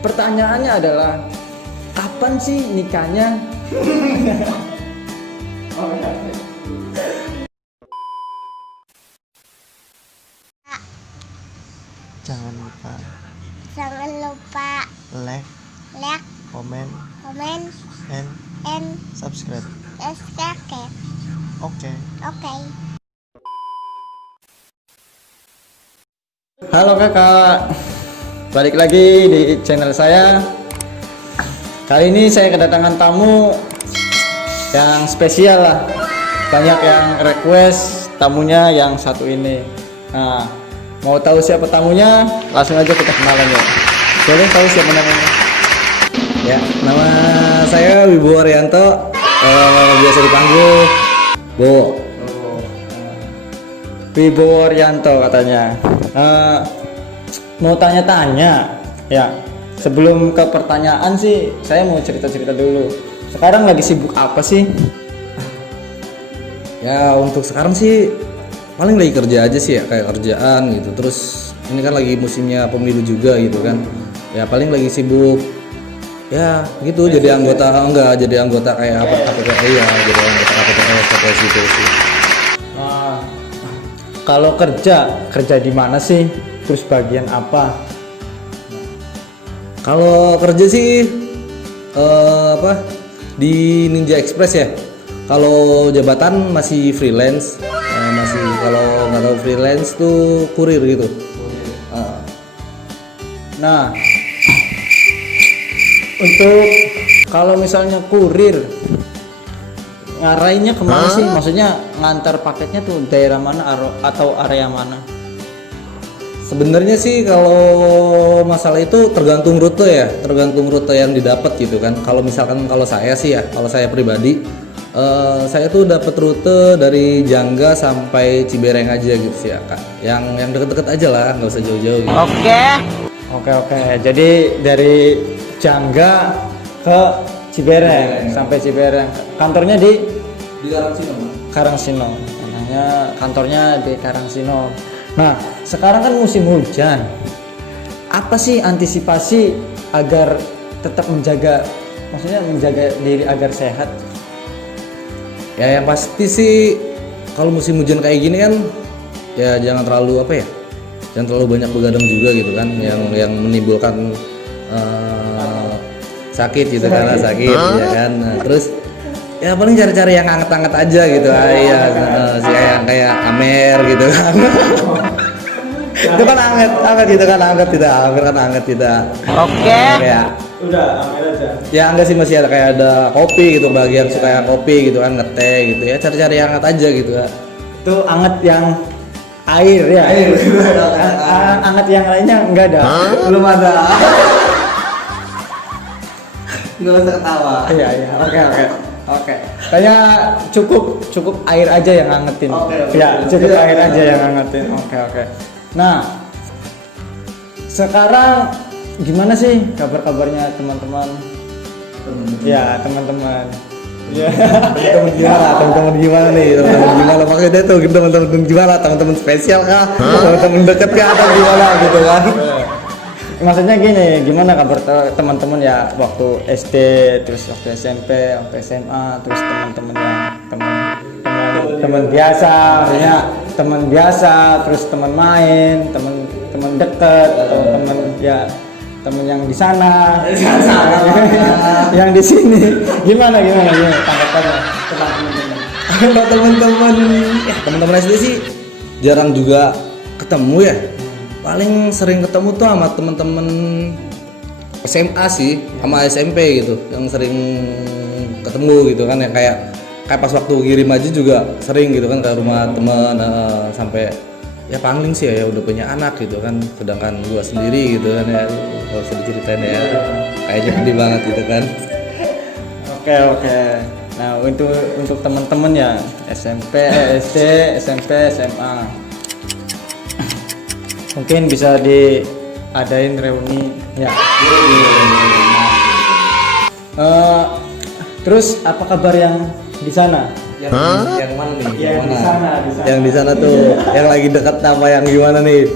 pertanyaannya adalah kapan sih nikahnya? Jangan lupa Jangan lupa like, like, comment, comment, and and subscribe. subscribe. Oke. Oke. Halo kakak, balik lagi di channel saya. Kali ini saya kedatangan tamu yang spesial lah. Banyak yang request tamunya yang satu ini. Nah, mau tahu siapa tamunya? Langsung aja kita kenalan ya. Boleh tahu siapa namanya? Ya, nama saya Wibowo Arianto, biasa dipanggil Bowo. Wibowo Arianto katanya. Mau tanya-tanya ya. Sebelum ke pertanyaan sih, saya mau cerita-cerita dulu. Sekarang lagi sibuk apa sih? Ya, untuk sekarang sih paling lagi kerja aja sih ya, kayak kerjaan gitu. Terus ini kan lagi musimnya pemilu juga gitu kan. Ya paling lagi sibuk ya gitu, jadi anggota kayak apa KPPS ya, jadi anggota KPPS gitu sih. Nah, kalau kerja di mana sih? Terus bagian apa? Kalau kerja sih di Ninja Express ya. Kalau jabatan masih freelance, masih kalau nggak tahu freelance tuh kurir gitu. Nah, untuk kalau misalnya kurir ngarahinnya kemana sih? Maksudnya ngantar paketnya tuh daerah mana atau area mana? Sebenarnya sih kalau masalah itu tergantung rute ya, tergantung rute yang didapat gitu kan. Kalau misalkan kalau saya sih ya, kalau saya pribadi, saya tuh dapat rute dari Jangga sampai Cibereng aja gitu sih ya kak. Yang deket-deket aja lah, nggak usah jauh-jauh. Gitu. Oke. Jadi dari Jangga ke Cibereng sampai Cibereng. Kantornya di Karangsino. Namanya kantornya di Karangsino. Nah, sekarang kan musim hujan. Apa sih antisipasi agar tetap menjaga diri agar sehat? Ya yang pasti sih kalau musim hujan kayak gini kan ya jangan terlalu jangan terlalu banyak begadang juga gitu kan, yang menimbulkan sakit gitu karena sakit ya kan. Nah, terus ya paling cari-cari yang hangat-hangat aja gitu, kayak Amer gitu kan. Itu kan hangat gitu kan, hangat tidak. Oke. Ya. Udah, ambil aja. Ya enggak sih, masih ada kayak ada kopi gitu, bagian suka yang kopi gitu kan, ngeteh gitu ya, cari-cari yang hangat aja gitu kan. Itu hangat yang air ya. Hangat yang lainnya enggak ada. Belum ada. Nggak usah ketawa. Iya. Oke. Kayaknya cukup air aja yang hangetin. Oke. Ya, cukup air aja yang hangetin. Oke. Nah, sekarang gimana sih kabar-kabarnya teman-teman? Ya, teman-teman. Ya. Teman-teman gimana nih? Teman-teman gimana? Maksudnya tuh teman-teman gimana? Teman-teman spesial kah? Teman-teman deket kah atau gimana gitu kan? Maksudnya gini, gimana kabar teman-teman ya waktu SD, terus waktu SMP, waktu SMA, terus teman-teman yang teman biasa, maksudnya teman biasa, terus teman main, teman dekat atau teman yang di sana, yang di sini, gimana tanggapannya tentang Teman-teman SD sih jarang juga ketemu ya. Paling sering ketemu tuh sama teman-teman SMA sih, sama SMP gitu, yang sering ketemu gitu kan, ya kayak pas waktu kirim aja juga sering gitu kan ke rumah teman, sampai ya pangling sih ya udah punya anak gitu kan, sedangkan gua sendiri gitu kan ya, nggak usah diceritain ya, kayaknya sedih banget gitu kan. Oke. Nah, untuk teman-teman ya SMP, SD, SMP, SMA, mungkin bisa diadain reuni ya. Terus apa kabar yang di sana? Yang mana nih? Yang di sana. Yang di sana tuh, yang lagi dekat sama yang gimana nih?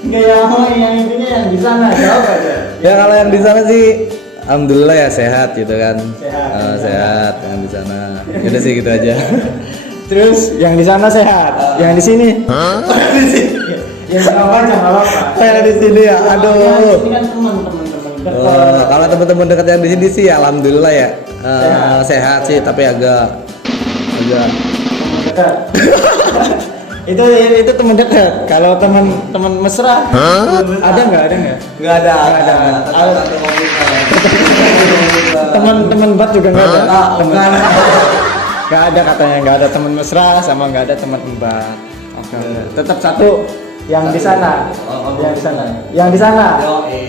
Enggak yang intinya yang di sana jawab aja. Ya kalau yang di sana sih alhamdulillah ya sehat gitu kan. Sehat. Sehat yang di sana. Ya udah sih gitu aja. Terus yang di sana sehat, yang di sini. Yang apa aja nggak apa-apa. Kayak di sini ya. Yang Aduh. di sini kan teman-teman dekat. Kalau teman-teman dekat yang di sini sih alhamdulillah ya. Sehat sih tapi agak Teman dekat. itu teman dekat. Kalau teman mesra, ada nggak? nggak ada. Teman bat juga nggak ada. Bukan. Nggak ada katanya, nggak ada teman mesra sama nggak ada teman embat. Oke. Tetap satu yang di sana. Yang di sana. Yang di sana.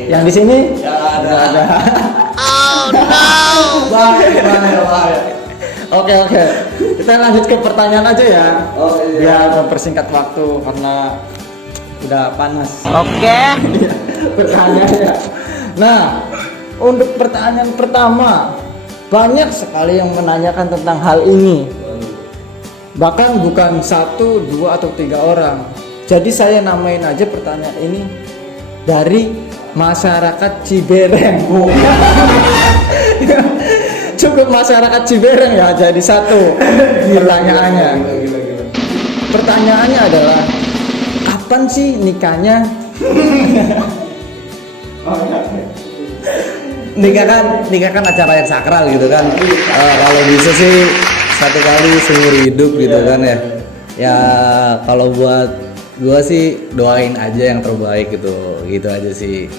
Yang di sini. Nggak ada. Oke. Kita lanjut ke pertanyaan aja ya. Oke. Biar mempersingkat waktu karena udah panas. Oke. Pertanyaannya. Nah, untuk pertanyaan pertama, banyak sekali yang menanyakan tentang hal ini. Bahkan bukan 1, 2 atau 3 orang. Jadi saya namain aja pertanyaan ini dari masyarakat Cibereng. Cukup masyarakat Cibereng ya jadi satu pertanyaannya. Pertanyaannya adalah kapan sih nikahnya? Nikah kan acara yang sakral gitu kan. Kalau bisa sih 1 kali seumur hidup gitu kan ya. Ya kalau buat gua sih doain aja yang terbaik gitu aja sih.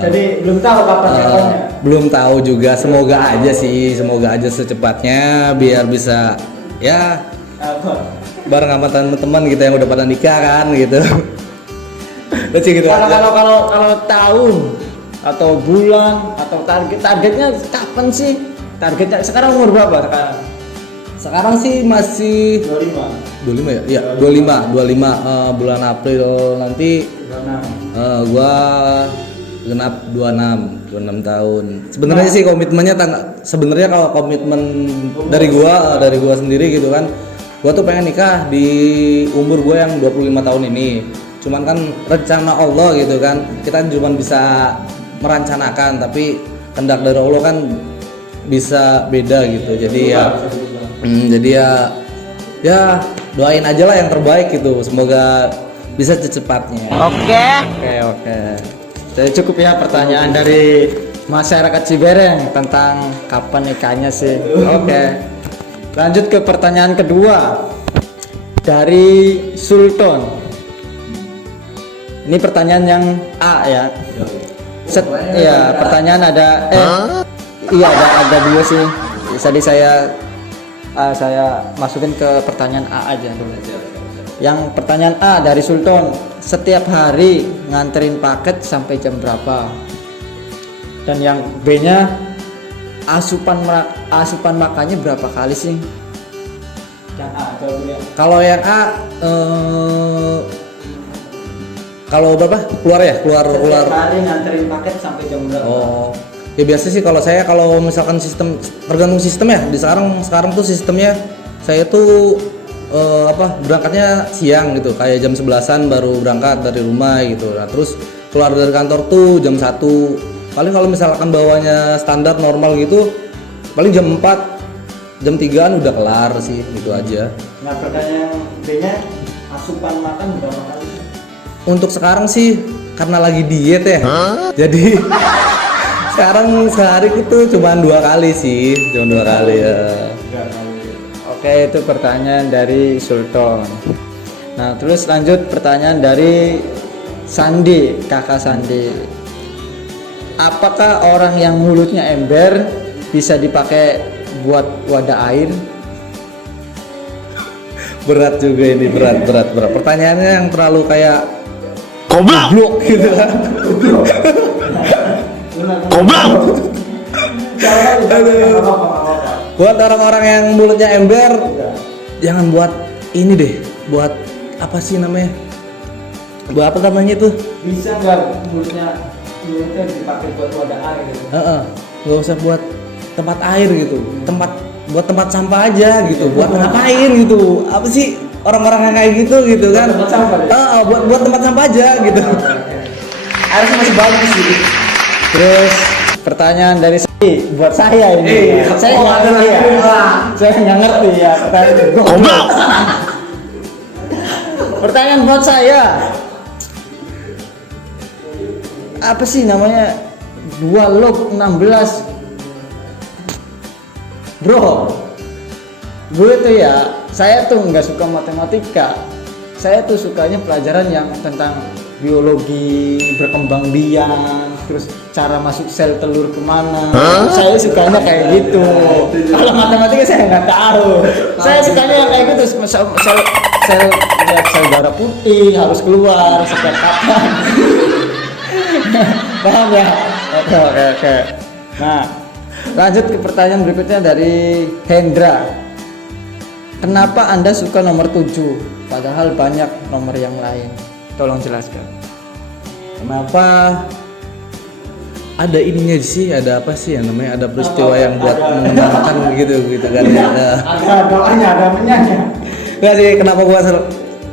Jadi belum tahu kapan kapannya. Belum tahu juga, semoga aja secepatnya biar bisa ya Apa? bareng sama teman-teman kita yang udah pada nikah kan gitu. Terus gitu aja. Kalau tahun atau bulan atau targetnya kapan sih? Targetnya sekarang umur berapa sekarang? Sekarang sih masih 25 ya? Iya, 25 bulan April nanti 26. gua genap 26 tahun. Sebenarnya sih komitmennya sebenarnya kalau komitmen dari gua sendiri gitu kan. Gua tuh pengen nikah di umur gua yang 25 tahun ini. Cuman kan rencana Allah gitu kan. Kita cuma bisa merencanakan tapi kehendak dari Allah kan bisa beda gitu. Jadi ya doain aja lah yang terbaik gitu. Semoga bisa secepatnya. Oke. Jadi cukup ya pertanyaan dari masyarakat Cibereng tentang kapan nikahnya sih. Oke. Lanjut ke pertanyaan kedua dari Sultan. Ini pertanyaan yang A ya. Pertanyaan ada ada 2 sih. Tadi saya masukin ke pertanyaan A aja dulu. Yang pertanyaan A dari Sultan, setiap hari nganterin paket sampai jam berapa? Dan yang B-nya asupan makannya berapa kali sih? Yang A jawabnya. Kalau yang A kalau berapa? Keluar. Setiap hari nganterin paket sampai jam berapa? Oh. Ya biasa sih kalau misalkan sistem tergantung sistem ya. Di sekarang tuh sistemnya saya tuh berangkatnya siang gitu, kayak jam 11-an baru berangkat dari rumah gitu. Nah, terus keluar dari kantor tuh jam 1. Paling kalau misalkan bawanya standar normal gitu paling jam 4, jam 3-an udah kelar sih, gitu aja. Nah, pertanyaan B-nya asupan makan berapa kali? Untuk sekarang sih karena lagi diet ya. Jadi sekarang sehari itu cuma 2 kali sih, cuma 2 kali ya. Oke, itu pertanyaan dari Sultan. Nah, terus lanjut pertanyaan dari Sandi, kakak Sandi. Apakah orang yang mulutnya ember bisa dipakai buat wadah air? Berat juga ini, berat. Pertanyaannya yang terlalu kayak goblok gitu kan. Goblok. Buat orang-orang yang mulutnya ember, jangan buat ini deh, buat apa sih namanya? Buat apa namanya itu? Bisa nggak mulutnya dipakai buat wadah air gitu? Nggak usah buat tempat air gitu, buat tempat sampah aja gitu. Buat ngapain gitu? Apa sih orang-orang yang kayak gitu kan? Tempat sampah ya? Buat tempat sampah aja gitu. harusnya masih bagus gitu. Terus pertanyaan dari buat saya ini. Saya nggak ngerti ya. Saya nggak ngerti ya. Pertanyaan buat saya. Apa sih namanya 2 log 16? Bro, gue tuh ya, saya tuh nggak suka matematika. Saya tuh sukanya pelajaran yang tentang biologi, berkembang biak, terus cara masuk sel telur kemana. Saya sukanya kayak gitu. Kalau matematika saya nggak tahu. Saya sukanya yang kayak gitu. Sel darah putih harus keluar setiap kapan. Paham ya? Oke. Nah, lanjut ke pertanyaan berikutnya dari Hendra. Kenapa Anda suka nomor 7 padahal banyak nomor yang lain? Tolong jelaskan. Kenapa ada ininya sih, ada apa sih yang namanya, ada peristiwa yang buat mengenalkan gitu kan ya. Ada doanya, ada menyanyi. Enggak sih, kenapa gua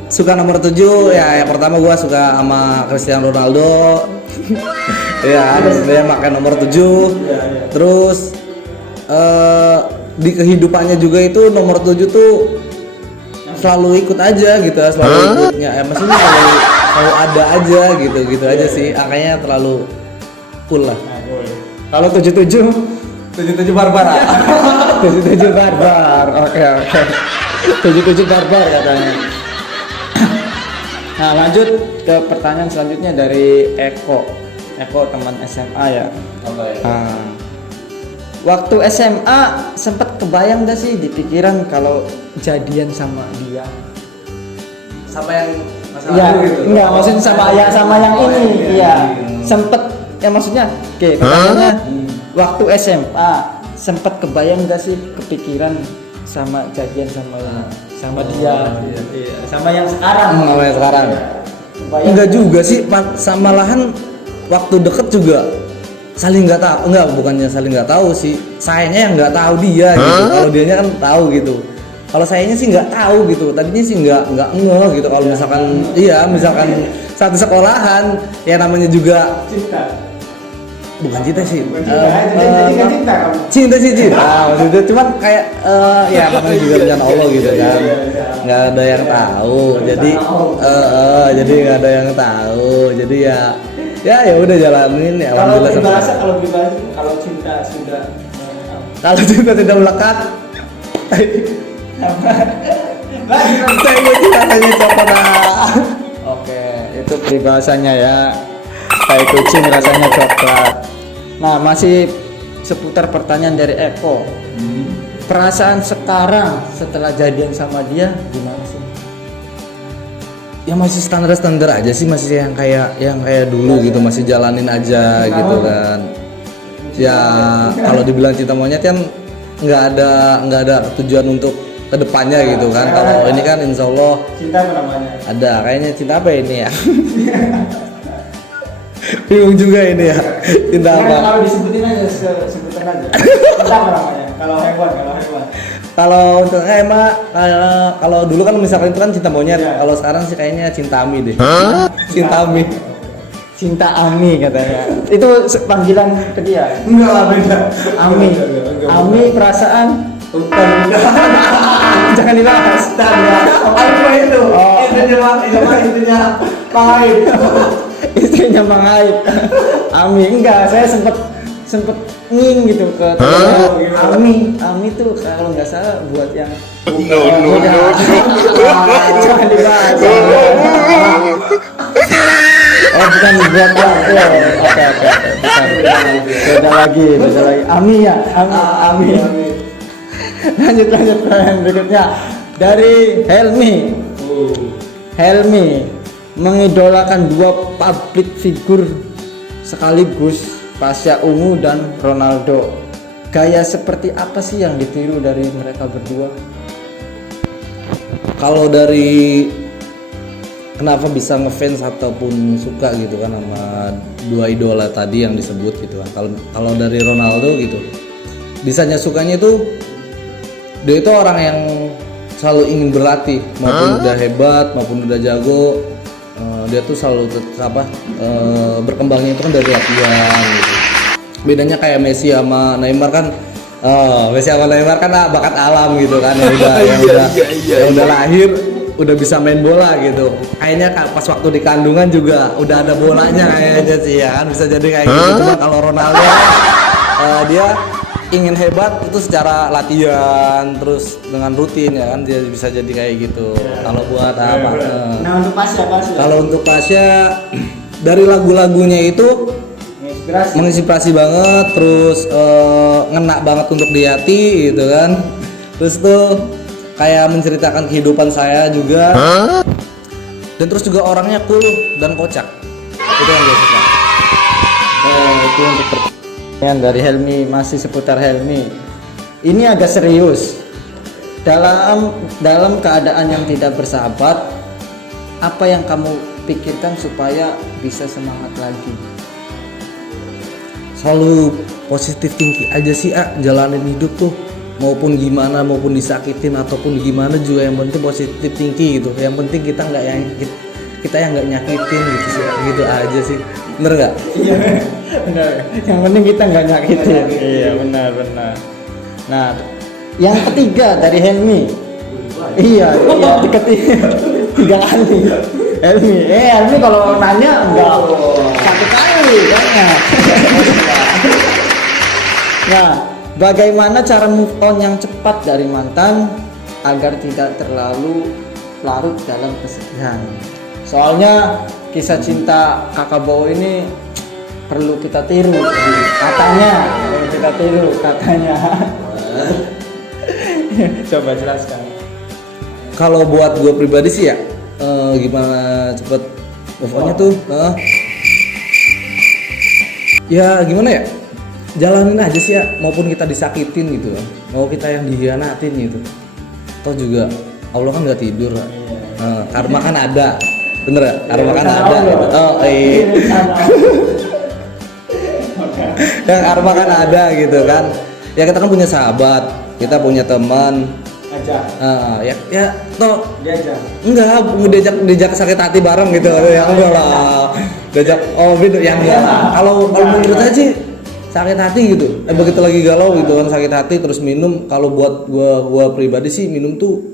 suka nomor 7 ya, yang pertama gua suka sama Cristiano Ronaldo. Ya, ada sebenarnya makan nomor 7. Terus di kehidupannya juga itu nomor 7 tuh selalu ikut aja gitu, selalu ikutnya. Maksudnya selalu ada aja gitu aja sih. Angkanya terlalu full lah. Kalau 77 barbar. 77 barbar. Oke. 77 barbar katanya. Nah, lanjut ke pertanyaan selanjutnya dari Eko teman SMA ya. Nah, waktu SMA sempat kebayang gak sih di pikiran kalau jadian sama dia? Sama yang Iya, enggak maksudnya sama yang ini. Iya. Sempet ya maksudnya. Oke, pertanyaannya waktu SMA sempat kebayang gak sih kepikiran sama jadian sama dia? Iya, sama yang sekarang. Sama yang sekarang. Kebayang. Enggak juga sih, sama malahan waktu deket juga saling nggak tahu. Bukannya saling nggak tahu sih, sayangnya yang nggak tahu dia gitu. Kalau dianya kan tahu gitu. Kalau sayanya sih nggak tahu gitu. Tadinya sih nggak ngeh gitu. Kalau misalkan satu sekolahan, ya namanya juga Cinta. bukan cinta sih. Cinta. Maksudnya cuman kayak ya namanya juga rencana Allah gitu kan. Nggak ada yang tahu. Jadi nggak ada yang tahu. Jadi ya udah jalanin ya. Kalau Alhamdulillah. pribadi kalau cinta sudah Kalau cinta tidak melekat, saya mau ceritanya coklat. Oke, itu peribahasanya ya. Tai kucing rasanya coklat. Nah, masih seputar pertanyaan dari Eko. Perasaan sekarang setelah jadian sama dia gimana sih? Ya masih standar aja sih, masih yang kayak dulu gitu, masih jalanin aja gitu kan. Ya kalau dibilang cinta monyet kan nggak ada tujuan untuk kedepannya gitu kan. Kalau ini kan insya Allah Cinta apa namanya? ada. Kayaknya cinta apa ini ya? Bingung juga ini ya. Cinta apa? Kalau disebutin aja, sebutan aja. Cinta apa namanya? Kalau hewan. Kalau untuk emak, kalau dulu kan misalkan itu kan cinta monyet. Iya. Kalau sekarang sih kayaknya cintami deh. Cintami. Cinta Ami katanya. Itu panggilan ke dia. Enggak lah, beda. Ami. Ami perasaan. Jangan dibahas. Apa itu? Oh. Intinya pahit. Istrinya Mang Aib. Ami enggak, saya sempet nging gitu ke Ami tuh kalau nggak salah buat yang jangan dibahas. Oh bukan buat yang oke beda lagi Ami ya Ami. Lanjut pertanyaan berikutnya dari Helmi mengidolakan 2 public figure sekaligus, Pasha Ungu dan Ronaldo. Gaya seperti apa sih yang ditiru dari mereka berdua? Kalau dari kenapa bisa ngefans ataupun suka gitu kan sama 2 idola tadi yang disebut gitu kan. Kalau dari Ronaldo gitu, bisanya sukanya itu dia itu orang yang selalu ingin berlatih, maupun udah hebat maupun udah jago, dia tuh selalu berkembangnya itu kan dari latihan gitu. Bedanya kayak Messi sama Neymar kan, Messi sama Neymar kan bakat alam gitu kan, yang udah lahir udah bisa main bola gitu. Kayaknya pas waktu di kandungan juga udah ada bolanya kayaknya sih ya kan, bisa jadi kayak gitu. Cuma kalau Ronaldo dia ingin hebat itu secara latihan terus dengan rutin ya kan, dia bisa jadi kayak gitu. Kalau buat apa? Nah untuk Pasya Kalau untuk Pasya dari lagu-lagunya itu menginspirasi banget, terus ngena banget untuk di hati gitu kan. Terus tuh kayak menceritakan kehidupan saya juga. Dan terus juga orangnya cool dan kocak. Itu yang gue suka. itu untuk pertanyaan dari Helmi, masih seputar Helmi. Ini agak serius. Dalam keadaan yang tidak bersahabat, apa yang kamu pikirkan supaya bisa semangat lagi? Selalu positif thinking aja sih, jalanin hidup tuh maupun gimana, maupun disakitin ataupun gimana juga yang penting positif thinking gitu. Yang penting kita yang nggak nyakitin gitu sih, gitu aja sih. Bener nggak? Iya benar. Yang penting kita nggak nyakitin. Iya benar. Nah yang ketiga dari Helmi. Iya tiga kali. Helmi kalau nanya enggak satu kali kayaknya. Nah, bagaimana cara move on yang cepat dari mantan agar tidak terlalu larut dalam kesedihan? Soalnya kisah cinta kakak Bowo ini perlu kita tiru, katanya. Coba jelaskan. Kalau buat gue pribadi sih ya, gimana cepet move on-nya tuh? Ya gimana ya? Jalanin aja sih ya, maupun kita disakitin gitu, mau kita yang dihianatin gitu. Toh juga Allah kan nggak tidur, karma kan ada, bener ya? Karma kan ada. Gitu. Yang karma kan ada gitu kan. Ya kita kan punya sahabat, kita punya teman. Ya toh diajak sakit hati bareng gitu ya, enggak lah, diajak gitu ya enggak. Kalau menurut saya sih sakit hati gitu, begitu lagi galau gitu kan, sakit hati terus minum. Kalau buat gua pribadi sih minum tuh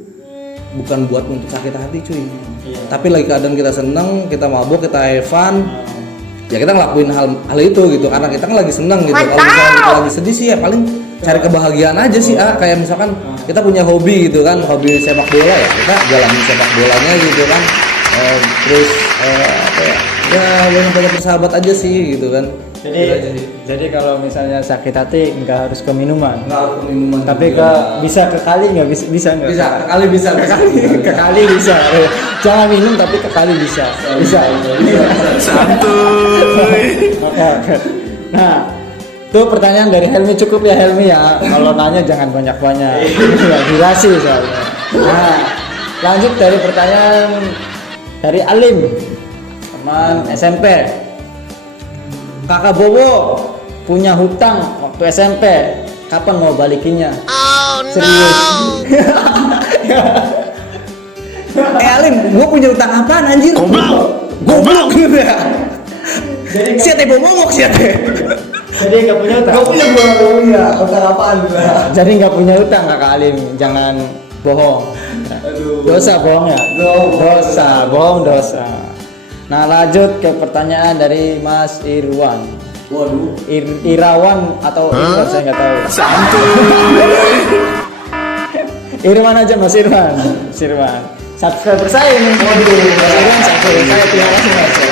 bukan buat untuk sakit hati cuy, tapi lagi keadaan kita seneng, kita mabuk, kita have fun, ya kita ngelakuin hal itu gitu karena kita kan lagi seneng gitu. Kalau misalnya kita lagi sedih sih ya paling cari kebahagiaan aja sih, kayak misalkan kita punya hobi gitu kan, hobi sepak bola ya kita jalanin sepak bolanya gitu kan. Terus banyak bersahabat aja sih gitu kan. Jadi kalau misalnya sakit hati nggak harus ke minuman. Nggak harus ke minuman. Tapi bisa ke kali nggak bisa nggak? Bisa ke kali bisa. Jangan minum tapi ke kali bisa. Santuy. Oke. Nah, itu pertanyaan dari Helmi, cukup ya Helmi ya. Kalau nanya jangan banyak-banyak. Ya, durasi soalnya. Nah, lanjut dari pertanyaan dari Alim, teman SMP. Kakak Bowo punya hutang waktu SMP, kapan mau balikinnya? Serius? Alim, gua punya utang apaan anjir? Goblok gitu ya. Siapa mau ngomong siapa? Jadi nggak punya utang? Gua punya utang apaan gua? Jadi nggak punya utang kakak Alim, jangan bohong. Dosa bohong ya? Dosa. Nah lanjut ke pertanyaan dari Mas Irwan. Waduh. Irawan atau Irwan saya nggak tahu. Irwan aja Mas Irwan. Subscriber saya ini. Waduh. Mas Irwan subscriber saya, terima kasih Mas.